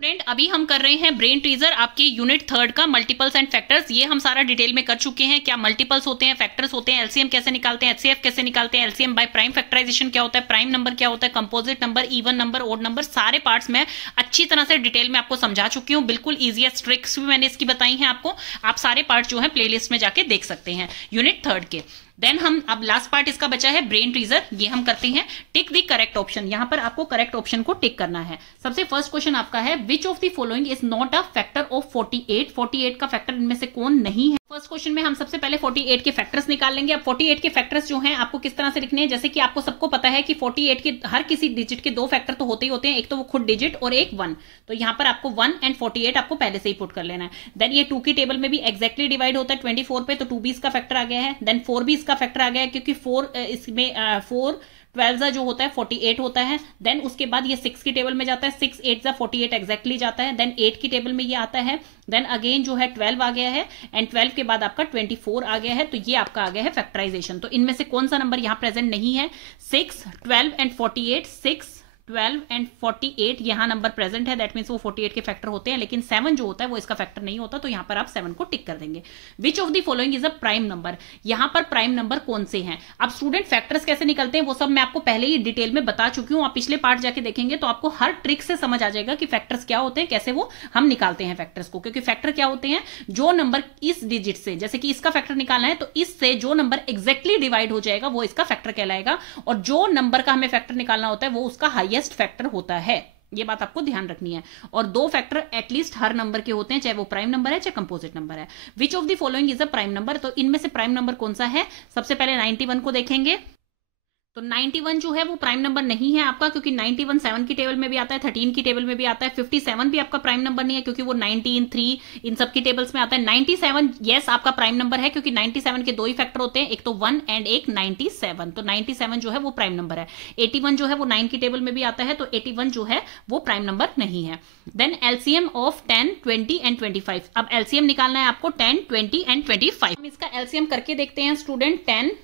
Student अभी हम कर रहे हैं ब्रेन टीजर आपके यूनिट थर्ड का मल्टीपल्स एंड फैक्टर्स। ये हम सारा डिटेल में कर चुके हैं, क्या मल्टीपल्स होते हैं, फैक्टर्स होते हैं, एलसीएम कैसे निकालते हैं, एचसीएफ कैसे निकालते हैं, एलसीएम बाय प्राइम फैक्टराइजेशन क्या होता है, प्राइम नंबर क्या होता है, composite number, even number, odd number, सारे पार्ट्स में अच्छी तरह से डिटेल में आपको समझा चुकी हूँ। बिल्कुल ईजीएस्ट ट्रिक्स भी मैंने इसकी बताई हैं आपको। आप सारे पार्ट जो है प्लेलिस्ट में जाके देख सकते हैं यूनिट थर्ड के। देन हम अब लास्ट पार्ट इसका बचा है ब्रेन ट्रीजर, ये हम करते हैं। टिक द करेक्ट ऑप्शन, यहां पर आपको करेक्ट ऑप्शन को टिक करना है। सबसे फर्स्ट क्वेश्चन आपका है which of the following is not a factor of 48। 48 का फैक्टर इनमें से कौन नहीं है। फर्स्ट क्वेश्चन में हम सबसे पहले 48 के फैक्टर्स निकाल लेंगे। अब 48 के फैक्टर्स जो हैं आपको किस तरह से लिखने हैं, जैसे कि आपको सबको पता है कि 48 के हर किसी डिजिट के दो फैक्टर तो होते ही होते हैं, एक तो वो खुद डिजिट और एक 1। तो यहां पर आपको 1 एंड 48 आपको पहले से ही पुट कर लेना है। देन ये 2 की टेबल में भी एक्जैक्टली डिवाइड होता है 24 पे, तो 2 भी इसका फैक्टर आ गया है। देन 4 भी इसका फैक्टर आ गया है, क्योंकि 4 इसमें 4 12 जो होता है 48 होता है। देन उसके बाद ये 6 की टेबल में जाता है, 6 8 48 एक्जैक्टली जाता है। देन 8 की टेबल में ये आता है। देन अगेन जो है 12 आ गया है, एंड 12 के बाद आपका 24 आ गया है। तो ये आपका आ गया है फैक्टराइजेशन। तो इनमें से कौन सा नंबर यहां प्रेजेंट नहीं है। 6 12 एंड 48, 6 12 एंड 48 यहां नंबर प्रेजेंट है, दैट मींस वो 48 के फैक्टर होते हैं, लेकिन 7 जो होता है वो इसका फैक्टर नहीं होता। तो यहां पर आप 7 को टिक कर देंगे। Which of the following is a prime number, यहां पर प्राइम नंबर कौन से हैं। अब स्टूडेंट फैक्टर्स कैसे निकलते हैं वो सब मैं आपको पहले ही डिटेल में बता चुकी हूं। आप पिछले पार्ट जाके देखेंगे तो आपको हर ट्रिक से समझ आ जाएगा कि फैक्टर्स क्या होते हैं, कैसे वो हम निकालते हैं फैक्टर्स को। क्योंकि फैक्टर क्या होते हैं, जो नंबर इस डिजिट से, जैसे कि इसका फैक्टर निकालना है तो इससे जो नंबर एग्जैक्टली डिवाइड हो जाएगा वो इसका फैक्टर कहलाएगा, और जो नंबर का हमें फैक्टर निकालना होता है वो उसका हाईएस्ट फैक्टर होता है। ये बात आपको ध्यान रखनी है। और दो फैक्टर एटलीस्ट हर नंबर के होते हैं, चाहे वो प्राइम नंबर है चाहे कंपोजिट नंबर है। Which of the following is a prime number, तो इनमें से प्राइम नंबर कौन सा है। सबसे पहले 91 को देखेंगे, तो 91 जो है वो प्राइम नंबर नहीं है आपका, क्योंकि 91 7 की टेबल में भी आता है, 13 की टेबल में भी आता है। 57 भी आपका प्राइम नंबर नहीं है, क्योंकि वो 19 3 इन सब की टेबल्स में आता है। 97 यस आपका प्राइम नंबर है, क्योंकि 97 के दो ही फैक्टर होते हैं, एक तो 1 एंड एक 97। तो 97 जो है वो प्राइम नंबर है। 81 जो है वो 9 की टेबल में भी आता है, तो 81 जो है वो प्राइम नंबर नहीं है। Then LCM of 10 20 and 25। अब एलसीएम निकालना है आपको 10 20 एंड 25। हम इसका एलसीएम करके देखते हैं स्टूडेंट। 10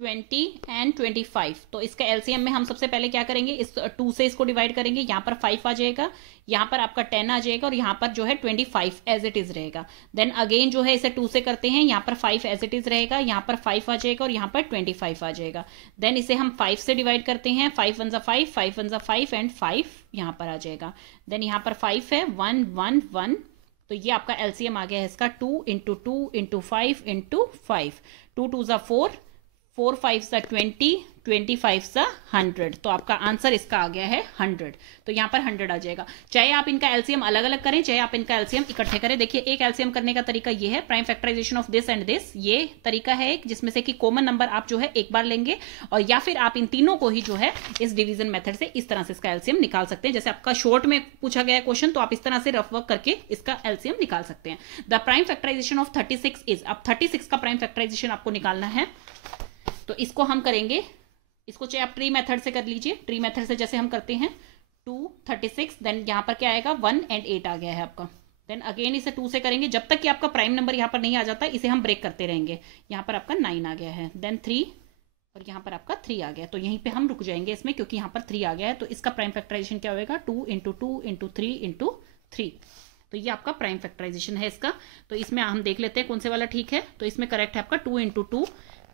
20 एंड 25, तो इसका एलसीएम में हम सबसे पहले क्या करेंगे, इस 2 से इसको डिवाइड करेंगे। यहाँ पर 5 आ जाएगा, यहाँ पर आपका 10 आ जाएगा, और यहाँ पर जो है 25 एज इट इज रहेगा। देन अगेन जो है इसे 2 से करते हैं, यहाँ पर 5 एज इट इज रहेगा, यहाँ पर 5 आ जाएगा, और यहाँ पर 25 आ जाएगा। देन इसे हम 5 से डिवाइड करते हैं, 5 1 5, 5 1 5 एंड 5 यहाँ पर आ जाएगा। देन यहाँ पर 5 है, 1 1 1, तो ये आपका एलसीएम आ गया है इसका 2 इंटू 2 इंटू 5 इंटू 5। 2 2 4, 4 5 20, 25 100। तो आपका आंसर इसका आ गया है 100। तो यहाँ पर 100 आ जाएगा। चाहे आप इनका एलसीएम अलग अलग करें, चाहे आप इनका एलसीएम इकट्ठे करें। देखिए एक एलसीएम करने का तरीका ये है, prime factorization of this and this, ये तरीका है एक, जिसमें से कि कॉमन नंबर आप जो है एक बार लेंगे, और या फिर आप इन तीनों को ही जो है इस डिवीजन मेथड से इस तरह से इसका एलसीएम निकाल सकते हैं। जैसे आपका शॉर्ट में पूछा गया क्वेश्चन, तो आप इस तरह से रफ वर्क करके इसका एलसीएम निकाल सकते हैं। The prime factorization of 36 is, अब 36 का प्राइम फैक्टराइजेशन आपको निकालना है। तो इसको हम करेंगे, इसको चाहे आप ट्री मेथड से कर लीजिए, ट्री मेथड से जैसे हम करते हैं 2 36, देन यहाँ पर क्या आएगा 1 एंड 8 आ गया है आपका। देन अगेन इसे 2 से करेंगे, जब तक कि आपका प्राइम नंबर यहाँ पर नहीं आ जाता इसे हम ब्रेक करते रहेंगे। यहाँ पर आपका 9 आ गया है, देन 3, और यहाँ पर आपका 3 आ गया। तो यहीं पे हम रुक जाएंगे इसमें, क्योंकि यहाँ पर 3 आ गया है। तो इसका प्राइम फैक्टराइजेशन क्या होगा, 2 इंटू 2 इंटू 3 इंटू 3। तो ये आपका प्राइम फैक्टराइजेशन है इसका। तो इसमें हम देख लेते हैं कौन से वाला ठीक है। तो इसमें करेक्ट है आपका 2 इंटू 2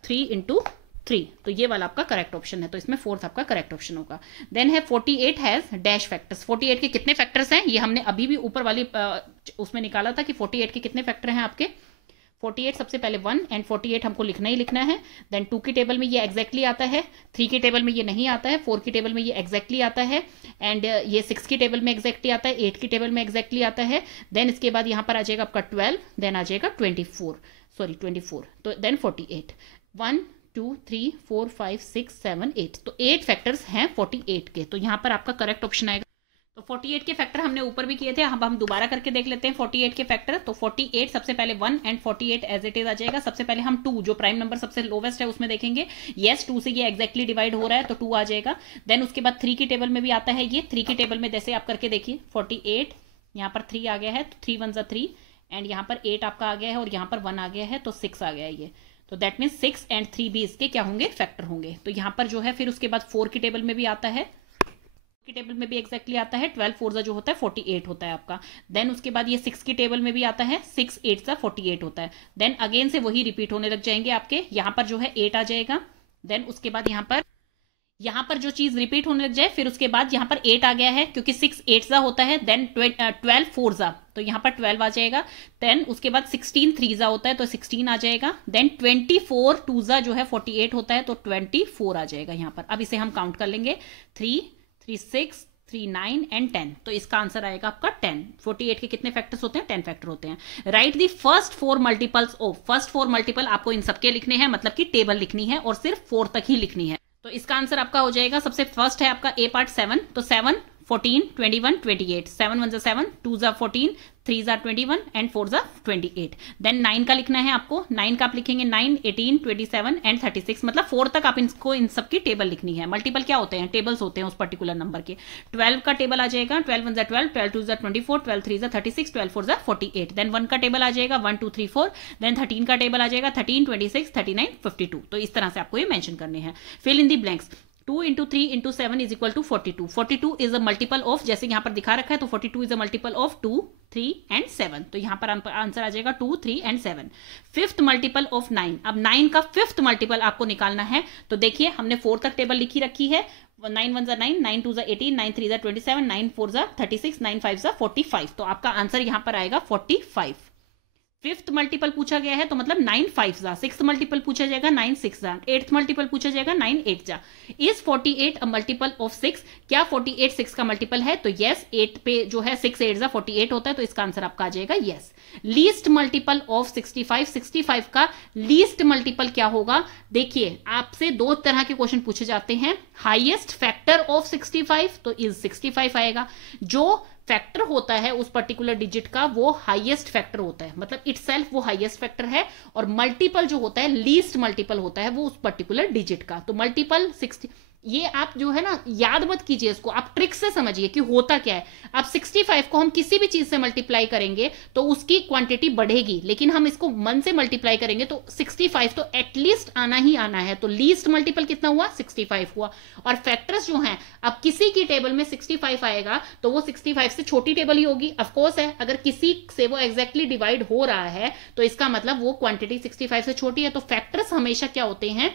3 इंटू 3, तो ये वाला आपका करेक्ट ऑप्शन है। तो इसमें 4th आपका करेक्ट ऑप्शन होगा। देन है 48 हैज डैश फैक्टर्स। 48 के कितने फैक्टर्स हैं, ये हमने अभी भी ऊपर वाली उसमें निकाला था कि 48 के कितने फैक्टर हैं आपके। 48 सबसे पहले 1 एंड 48 हमको लिखना ही लिखना है। देन 2 की टेबल में ये एग्जैक्टली आता है, 3 की टेबल में ये नहीं आता है, 4 की टेबल में ये एग्जैक्टली आता है, एंड ये 6 की टेबल में एग्जैक्टली आता है, 8 की टेबल में एग्जैक्टली आता है। देन इसके बाद यहाँ पर आ जाएगा आपका 12, देन आ जाएगा 24, तो देन 48, 1 2 3 4 5 6 7 8, तो 8 फैक्टर्स हैं 48 के। तो यहाँ पर आपका करेक्ट ऑप्शन आएगा। तो 48 के फैक्टर हमने ऊपर भी किए थे, अब हम दोबारा करके देख लेते हैं 48 के फैक्टर। तो 48 सबसे पहले 1 एंड 48 एज इट इज आ जाएगा। सबसे पहले हम 2 जो प्राइम नंबर सबसे लोवेस्ट है उसमें देखेंगे। यस 2 से ये एग्जैक्टली डिवाइड हो रहा है, तो 2 आ जाएगा। देन उसके बाद 3 की टेबल में भी आता है, ये 3 की टेबल में जैसे आप करके देखिए 48, यहाँ पर 3 आ गया है, तो 3 1 3, एंड यहाँ पर 8 आपका आ गया है, और यहाँ पर 1 आ गया है, तो 6 आ गया है ये। तो दैट मीन्स 6 एंड 3 भी इसके क्या होंगे, फैक्टर होंगे। तो यहाँ पर जो है फिर उसके बाद 4 की टेबल में भी आता है, की टेबल में भी एग्जैक्टली आता है, 12 फोर जो होता है 48 होता है आपका। देन उसके बाद ये 6 की टेबल में भी आता है, 6 8 48 होता है। देन अगेन से वही रिपीट होने लग जाएंगे आपके, यहाँ पर जो है 8 आ जाएगा। देन उसके बाद यहाँ पर जो चीज रिपीट होने लग जाए, फिर उसके बाद यहाँ पर 8 आ गया है क्योंकि 6 8 होता है। देन 12 फोर तो यहाँ पर 12 आ जाएगा। देन उसके बाद 16 3 होता है तो 16 आ जाएगा। देन 24 टू जो है 48 होता है तो 24 आ जाएगा यहाँ पर। अब इसे हम काउंट कर लेंगे, 3 3 6 3 9 एंड 10, तो इसका आंसर आएगा आपका 10। 48 के कितने फैक्टर्स होते हैं? 10 फैक्टर होते हैं। Right the first 4 multiples of, first 4 multiple आपको इन सबके लिखने हैं, मतलब कि टेबल लिखनी है और सिर्फ 4 तक ही लिखनी है। तो इसका आंसर आपका हो जाएगा, सबसे फर्स्ट है आपका ए पार्ट 7, तो 7 14 21 28, 7 1 7, 2 14, 3 21 एंड 4 28। देन 9 का लिखना है आपको, 9 का आप लिखेंगे 9 18 27 एंड 36, मतलब 4 तक आप इनको इन सबकी टेबल लिखनी है। मल्टीपल क्या होते हैं? टेबल्स होते हैं उस पर्टिकुलर नंबर के। 12 का टेबल आ जाएगा, 12 1 12, 12 2 24, 12 3 36, 12 4 48। देन 1 का टेबल आ जाएगा 1 2 3 4। देन 13 का टेबल आ जाएगा 13 26 39 52। तो इस तरह से आपको ये मेंशन करने हैं। Fill in the blanks. 2 into 3 into 7 is equal to 42. 42 is a multiple of, जैसे यहाँ पर दिखा रखा है, तो 42 is a multiple of 2, 3 and 7. तो यहाँ पर आंसर आ जाएगा 2, 3 and 7. फिफ्थ मल्टीपल ऑफ 9, अब 9 का फिफ्थ मल्टीपल आपको निकालना है। तो देखिए हमने 4 तक टेबल लिखी रखी है, 9 1 9, 9 2 18, 9 3 27, 9 4 36, 9 5 45। तो आपका आंसर यहाँ पर आएगा 45। फिफ्थ मल्टीपल पूछा गया है तो मतलब 9 5 जा, सिक्स मल्टीपल पूछा जाएगा 9 6 जा, एट्थ मल्टीपल पूछा जाएगा 9 8 जा। Is 48 a multiple of 6? क्या 48 6 का मल्टीपल है? तो यस, 8 पे जो है 6 8 जा 48 होता है, तो इसका आंसर आपका आ जाएगा यस। लीस्ट मल्टीपल ऑफ 65, 65 का लीस्ट मल्टीपल क्या होगा? देखिए आपसे 2 तरह के क्वेश्चन पूछे जाते हैं। हाईएस्ट फैक्टर ऑफ 65, तो इज 65 आएगा। जो फैक्टर होता है उस पर्टिकुलर डिजिट का वो हाईएस्ट फैक्टर होता है, मतलब इटसेल्फ वो हाईएस्ट फैक्टर है। और मल्टीपल जो होता है लीस्ट मल्टीपल होता है वो उस पर्टिकुलर डिजिट का। तो मल्टीपल 60, ये आप जो है ना याद मत कीजिए, इसको आप ट्रिक से समझिए कि होता क्या है। आप 65 को हम किसी भी चीज से मल्टीप्लाई करेंगे तो उसकी क्वांटिटी बढ़ेगी, लेकिन हम इसको 1 से मल्टीप्लाई करेंगे तो 65 तो एटलीस्ट आना ही आना है। तो लीस्ट मल्टीपल कितना हुआ? 65 हुआ। और फैक्टर्स जो हैं, अब किसी की टेबल में 65 आएगा तो वो 65 से छोटी टेबल ही होगी, ऑफकोर्स है। अगर किसी से वो एग्जैक्टली डिवाइड हो रहा है तो इसका मतलब वो क्वांटिटी 65 से छोटी है। तो फैक्टर्स हमेशा क्या होते हैं?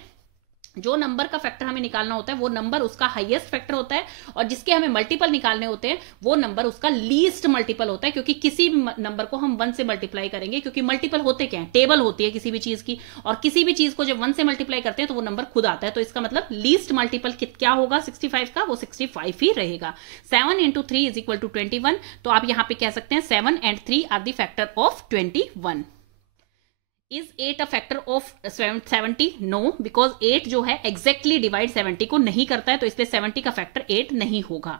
जो नंबर का फैक्टर हमें निकालना होता है वो नंबर उसका हाईएस्ट फैक्टर होता है, और जिसके हमें मल्टीपल निकालने होते हैं वो नंबर उसका लीस्ट मल्टीपल होता है। क्योंकि किसी भी नंबर को हम 1 से मल्टीप्लाई करेंगे, क्योंकि मल्टीपल होते क्या है? टेबल होती है किसी भी चीज की, और किसी भी चीज को जब 1 से मल्टीप्लाई करते हैं तो वो नंबर खुद आता है। तो इसका मतलब लीस्ट मल्टीपल क्या होगा 65 का? वो 65 ही रहेगा। 7 into 3 is equal to 21, तो आप यहां पे कह सकते हैं 7 and 3 are the factor of 21। Is 8 a factor of 70? No, because 8 जो है एग्जैक्टली डिवाइड 70 को नहीं करता है, तो इसलिए 70 का फैक्टर 8 नहीं होगा।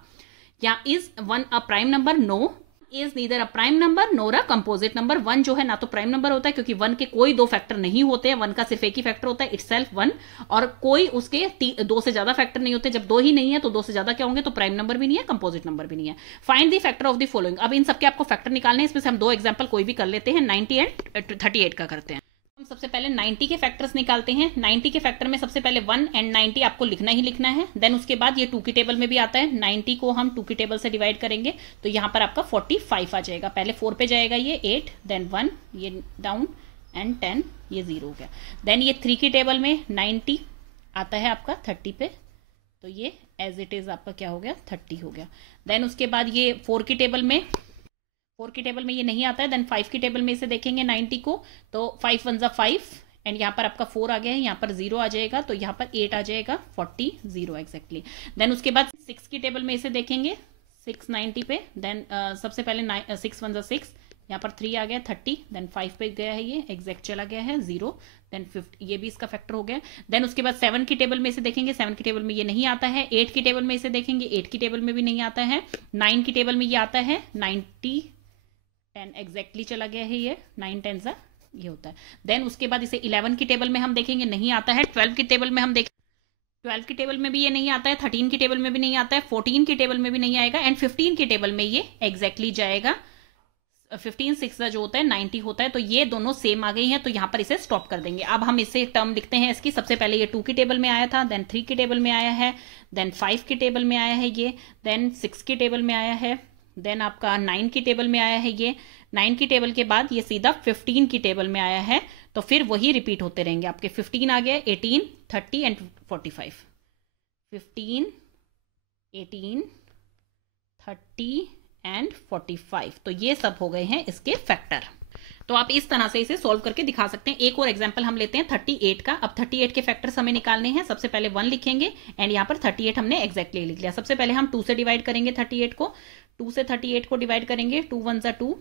या is 1 a prime number? No, is neither a prime number nor a composite number. 1 जो है ना तो प्राइम नंबर होता है, क्योंकि 1 के कोई 2 फैक्टर नहीं होते हैं, 1 का सिर्फ एक ही फैक्टर होता है, इटसेल्फ 1, और कोई उसके 2 से ज्यादा फैक्टर नहीं होते। जब 2 ही नहीं है तो 2 से ज्यादा क्या होंगे? तो प्राइम नंबर भी नहीं है, कंपोजिट नंबर भी नहीं है। Find the factor of the following. अब इन सबके आपको फैक्टर निकालने हैं, इसमें से हम 2 एग्जाम्पल कोई भी कर लेते हैं, 90 एंड 38 का करते हैं। हम सबसे पहले 90 के फैक्टर्स निकालते हैं। 90 के फैक्टर में सबसे पहले 1 एंड 90 आपको लिखना ही लिखना है। देन उसके बाद ये 2 की टेबल में भी आता है, 90 को हम 2 की टेबल से डिवाइड करेंगे तो यहाँ पर आपका 45 आ जाएगा। पहले 4 पे जाएगा ये 8, देन 1 ये डाउन एंड 10 ये 0 हो गया। देन ये 3 की टेबल में 90 आता है आपका 30 पे, तो ये एज इट इज आपका क्या हो गया? 30 हो गया। देन उसके बाद ये 4 की टेबल में ये नहीं आता है। देन 5 की टेबल में इसे देखेंगे 90 को, तो 5 1 5 एंड यहाँ पर आपका 4 आ गया है, यहाँ पर 0 आ जाएगा, तो यहाँ पर 8 आ जाएगा, 40 0 एग्जैक्टली। देन उसके बाद 6 की टेबल में इसे देखेंगे 6 90 पे, देन सबसे पहले 6 1 6, यहाँ पर 3 आ गया 30, देन 5 पे गया है ये एग्जैक्ट चला गया है 0, देन 50, ये भी इसका फैक्टर हो गया। देन उसके बाद 7 की टेबल में इसे देखेंगे, 7 की टेबल में ये नहीं आता है। 8 की टेबल में इसे देखेंगे, 8 की टेबल में भी नहीं आता है। 9 की टेबल में ये आता है 90 10 एग्जैक्टली चला गया है, ये 9 10 सा ये होता है। देन उसके बाद इसे 11 की टेबल में हम देखेंगे, नहीं आता है। 12 की टेबल में हम देखें, 12 की टेबल में भी ये नहीं आता है। 13 की टेबल में भी नहीं आता है। 14 की टेबल में भी नहीं आएगा, एंड 15 की टेबल में ये एग्जैक्टली जाएगा 15 6 जो होता है 90 होता है, तो ये दोनों सेम आ गई हैं, तो यहाँ पर इसे स्टॉप कर देंगे। अब हम इसे टर्म लिखते हैं इसकी। सबसे पहले ये 2 की टेबल में आया था, देन 3 की टेबल में आया है, देन 5 की टेबल में आया है ये, देन 6 की टेबल में आया है, देन आपका 9 की टेबल में आया है ये, 9 की टेबल के बाद ये सीधा 15 की टेबल में आया है, तो फिर वही रिपीट होते रहेंगे आपके। 15 आ गया, 18 30 एंड 45, 15 18 30 एंड 45, तो ये सब हो गए हैं इसके फैक्टर। तो आप इस तरह से इसे सॉल्व करके दिखा सकते हैं। एक और एग्जांपल हम लेते हैं 38 का। अब 38 के फैक्टर्स हमें निकालने हैं। सबसे पहले 1 लिखेंगे एंड यहाँ पर 38 हमने एग्जैक्टली लिख लिया। सबसे पहले हम 2 से डिवाइड करेंगे 38 को, 2 से 38 को डिवाइड करेंगे, 2 1 जा 2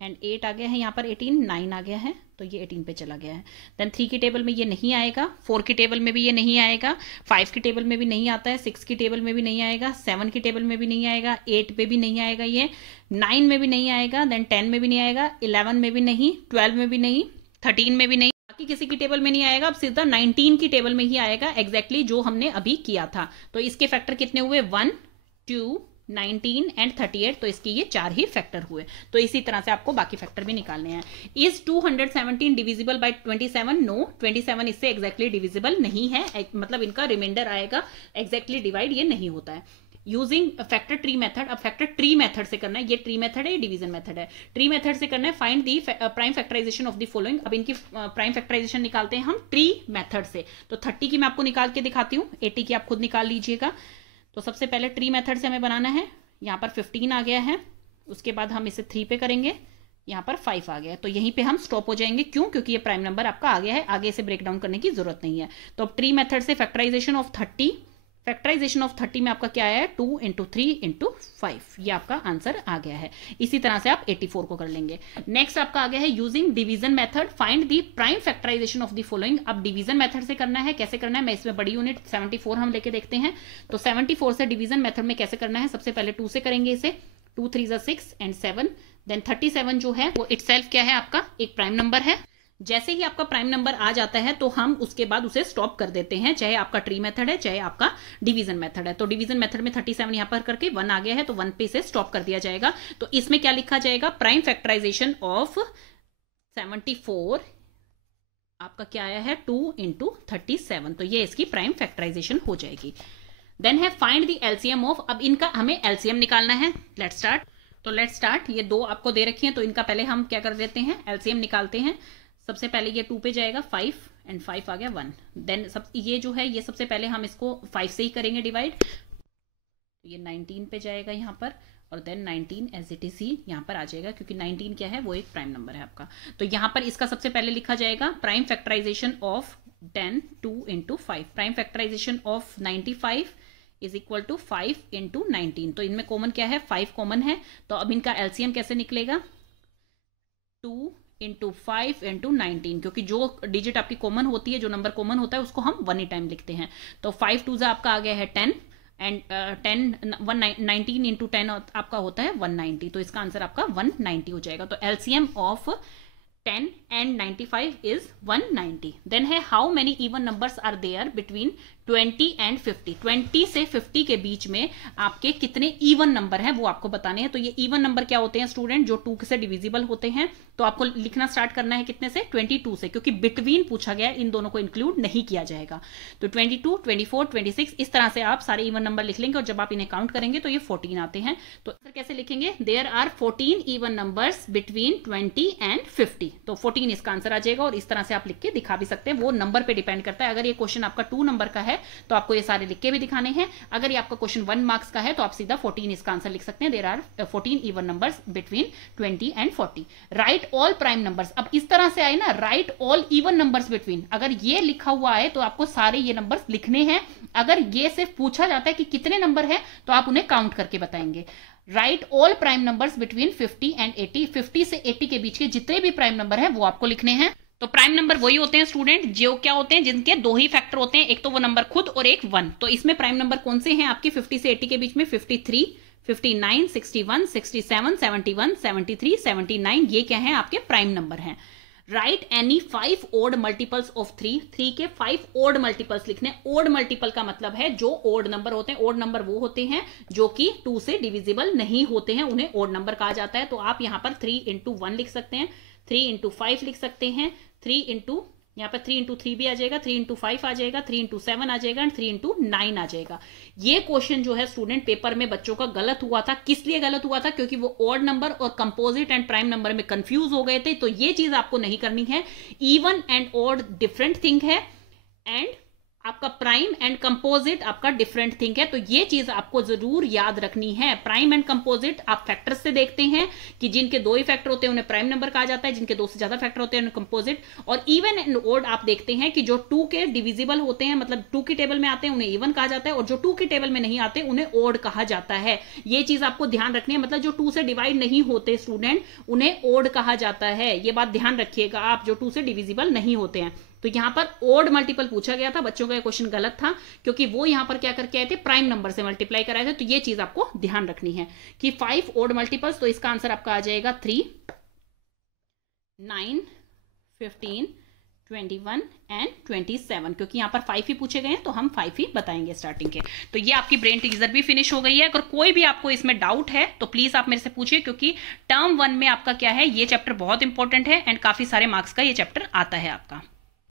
एंड 8 आ गया है यहाँ पर, 18 9 आ गया है, तो ये 18 पे चला गया है। देन 3 की टेबल में ये नहीं आएगा, 4 की टेबल में भी ये नहीं आएगा, 5 की टेबल में भी नहीं आता है, 6 की टेबल में भी नहीं आएगा, 7 की टेबल में भी नहीं आएगा, 8 पे भी नहीं आएगा, ये 9 में भी नहीं आएगा, देन 10 में भी नहीं आएगा, 11 में भी नहीं, 12 में भी नहीं, 13 में भी नहीं, बाकी किसी की टेबल में नहीं आएगा। अब सीधा 19 की टेबल में ही आएगा, एग्जैक्टली जो हमने अभी किया था। तो इसके फैक्टर कितने हुए, 1 2 19 एंड 38, तो इसकी ये 4 ही फैक्टर हुए। तो इसी तरह से आपको बाकी फैक्टर भी निकालने हैं। Is 217 divisible by 27? नो, 27 इससे एग्जैक्टली डिविजिबल नहीं है, मतलब इनका रिमाइंडर आएगा, एग्जैक्टली डिवाइड ये नहीं होता है। यूजिंग फैक्टर ट्री मेथड, अब फैक्टर ट्री मेथड से करना है, ये ट्री मेथड है, ये डिवीजन मेथड है। ट्री मेथड से करना है find the prime factorization of the following. अब इनकी प्राइम फैक्टराइजेशन निकालते हैं हम ट्री मेथड से। तो 30 की मैं आपको निकाल के दिखाती हूँ, 80 की आप खुद निकाल लीजिएगा। तो सबसे पहले ट्री मेथड से हमें बनाना है। यहाँ पर 15 आ गया है, उसके बाद हम इसे 3 पे करेंगे, यहाँ पर 5 आ गया है, तो यहीं पे हम स्टॉप हो जाएंगे। क्यों? क्योंकि ये प्राइम नंबर आपका आ गया है, आगे इसे ब्रेक डाउन करने की जरूरत नहीं है। तो अब ट्री मेथड से फैक्टराइजेशन ऑफ 30, फैक्टराइजेशन ऑफ 30 में आपका क्या आया है, 2 × 3 × 5, ये आपका आंसर आ गया है। इसी तरह से आप 84 को कर लेंगे। नेक्स्ट आपका आ गया है using division method find the prime factorization of the following. अब डिवीजन मेथड से करना है, कैसे करना है, मैं इसमें बड़ी यूनिट 74 हम लेके देखते हैं। तो 74 से डिवीजन मेथड में कैसे करना है, सबसे पहले 2 से करेंगे इसे, 2 3 जा 6 एंड 7, देन 37 जो है वो इटसेल्फ क्या है आपका, एक प्राइम नंबर है। जैसे ही आपका प्राइम नंबर आ जाता है तो हम उसके बाद उसे स्टॉप कर देते हैं, चाहे आपका ट्री मेथड है चाहे आपका डिवीजन मेथड है। तो डिवीजन मेथड में 37 यहां पर करके 1 आ गया है, तो 1 पे इसे स्टॉप कर दिया जाएगा। तो इसमें क्या लिखा जाएगा, प्राइम फैक्टराइजेशन ऑफ 74 आपका क्या आया है, 2 × 37, तो ये इसकी प्राइम फैक्टराइजेशन हो जाएगी। देन है फाइंड द एलसीएम ऑफ। अब इनका हमें एलसीएम निकालना है। Let's start. तो लेट्स स्टार्ट। ये 2 आपको दे रखी हैं, तो इनका पहले हम क्या कर देते हैं, एलसीएम निकालते हैं। सबसे पहले ये 2 पे जाएगा, 5 एंड 5 आ गया 1। देन सब ये जो है ये सबसे पहले हम इसको 5 से ही करेंगे डिवाइड, तो ये 19 पे जाएगा यहाँ पर, और देन 19 एज इट इज ही यहाँ पर आ जाएगा, क्योंकि 19 क्या है, वो एक प्राइम नंबर है आपका। तो यहाँ पर इसका सबसे पहले लिखा जाएगा prime factorization of 10 2 × 5, prime factorization of 95 is equal to 5 × 19। तो इनमें कॉमन क्या है, 5 कॉमन है। तो अब इनका एलसीएम कैसे निकलेगा, 2 × 5 × 19, क्योंकि जो डिजिट आपकी कॉमन होती है, जो नंबर कॉमन होता है, उसको हम 1 ही टाइम लिखते हैं। तो 5 2 आपका आ गया है 10 एंड 19 × 10 आपका होता है 190, तो इसका आंसर आपका 190 हो जाएगा। तो LCM of 10 and 95 is 190. Then है how many even numbers are there between 20 and 50। 20 से 50 के बीच में आपके कितने इवन नंबर हैं वो आपको बताने हैं। तो ये इवन नंबर क्या होते हैं स्टूडेंट, जो 2 से डिविजिबल होते हैं। तो आपको लिखना स्टार्ट करना है कितने से, 22 से, क्योंकि बिटवीन पूछा गया, इन दोनों को इंक्लूड नहीं किया जाएगा। तो 22 24 26 इस तरह से आप सारे इवन नंबर लिख लेंगे, और जब आप इन्हें काउंट करेंगे तो ये 14 आते हैं। तो आंसर कैसे लिखेंगे, there are 14 even numbers between 20 and 50। तो 14 इसका आंसर आ जाएगा, और इस तरह से आप लिख के दिखा भी सकते हैं, वो नंबर पे डिपेंड करता है। अगर ये क्वेश्चन आपका 2 नंबर का है तो आपको ये सारे लिख के भी दिखाने हैं। अगर ये आपका क्वेश्चन 1 मार्क्स का है तो आप सीधा 14 इसका आंसर लिख सकते हैं। There are 14 even numbers between 20 and 40। Write all prime numbers. अब इस तरह से आए ना, write all even numbers between, अगर ये लिखा हुआ है तो आपको सारे ये नंबर्स लिखने हैं। अगर ये सिर्फ पूछा जाता है कि कितने नंबर है तो आप उन्हें काउंट करके बताएंगे। Right all prime numbers between 50 and 80। 50 से 80 के बीच के जितने भी प्राइम नंबर है वो आपको लिखने हैं। तो प्राइम नंबर वही होते हैं स्टूडेंट जो क्या होते हैं, जिनके 2 ही फैक्टर होते हैं, एक तो वो नंबर खुद और एक 1। तो इसमें प्राइम नंबर कौन से हैं आपके 50 से 80 के बीच में, 53 59 61 67 71 73 79, ये क्या है आपके प्राइम नंबर हैं। Write any 5 odd multiples of 3 के 5 ओड मल्टीपल्स लिखने। ओड मल्टीपल का मतलब है जो ओड नंबर होते हैं, ओड नंबर वो होते हैं जो कि 2 से डिविजिबल नहीं होते हैं, उन्हें ओड नंबर कहा जाता है। तो आप यहां पर 3 इंटू 1 लिख सकते हैं, 3 इंटू 5 लिख सकते हैं, 3 इंटू यहाँ पर 3 इंटू 3 भी आ जाएगा, 3 इंटू 5 आ जाएगा, 3 इंटू 7 आ जाएगा एंड 3 इंटू 9 आ जाएगा। ये क्वेश्चन जो है स्टूडेंट पेपर में बच्चों का गलत हुआ था। किस लिए गलत हुआ था? क्योंकि वो ऑड नंबर और कंपोजिट एंड प्राइम नंबर में कंफ्यूज हो गए थे। तो ये चीज आपको नहीं करनी है। Even and odd different thing है एंड आपका प्राइम एंड कंपोजिट आपका डिफरेंट थिंग है। तो ये चीज आपको जरूर याद रखनी है। प्राइम एंड कंपोजिट आप फैक्टर्स से देखते हैं कि जिनके 2 ही फैक्टर होते हैं उन्हें प्राइम नंबर कहा जाता है, जिनके 2 से ज्यादा फैक्टर होते हैं उन्हें कंपोजिट। और इवन एंड ओड आप देखते हैं कि जो 2 के डिविजिबल होते हैं, मतलब 2 की टेबल में आते हैं, उन्हें इवन कहा जाता है, और जो 2 की टेबल में नहीं आते उन्हें ओड कहा जाता है। ये चीज आपको ध्यान रखनी है। मतलब जो 2 से डिवाइड नहीं होते स्टूडेंट, उन्हें ओड कहा जाता है। ये बात ध्यान रखिएगा आप, जो 2 से डिविजिबल नहीं होते हैं। तो यहां पर ओड मल्टीपल पूछा गया था, बच्चों का ये क्वेश्चन गलत था क्योंकि वो यहां पर क्या करके आए थे, प्राइम नंबर से मल्टीप्लाई कराए थे। तो ये चीज आपको ध्यान रखनी है कि 5 ओड मल्टीपल्स। तो इसका आंसर आपका आ जाएगा 3, 9, 15, 21 एंड 27, क्योंकि यहां पर 5 ही पूछे गए हैं तो हम 5 ही बताएंगे स्टार्टिंग के। तो ये आपकी ब्रेन टीजर भी फिनिश हो गई है। अगर कोई भी आपको इसमें डाउट है तो प्लीज आप मेरे से पूछिए, क्योंकि टर्म 1 में आपका क्या है, ये चैप्टर बहुत इंपॉर्टेंट है एंड काफी सारे मार्क्स का ये चैप्टर आता है आपका।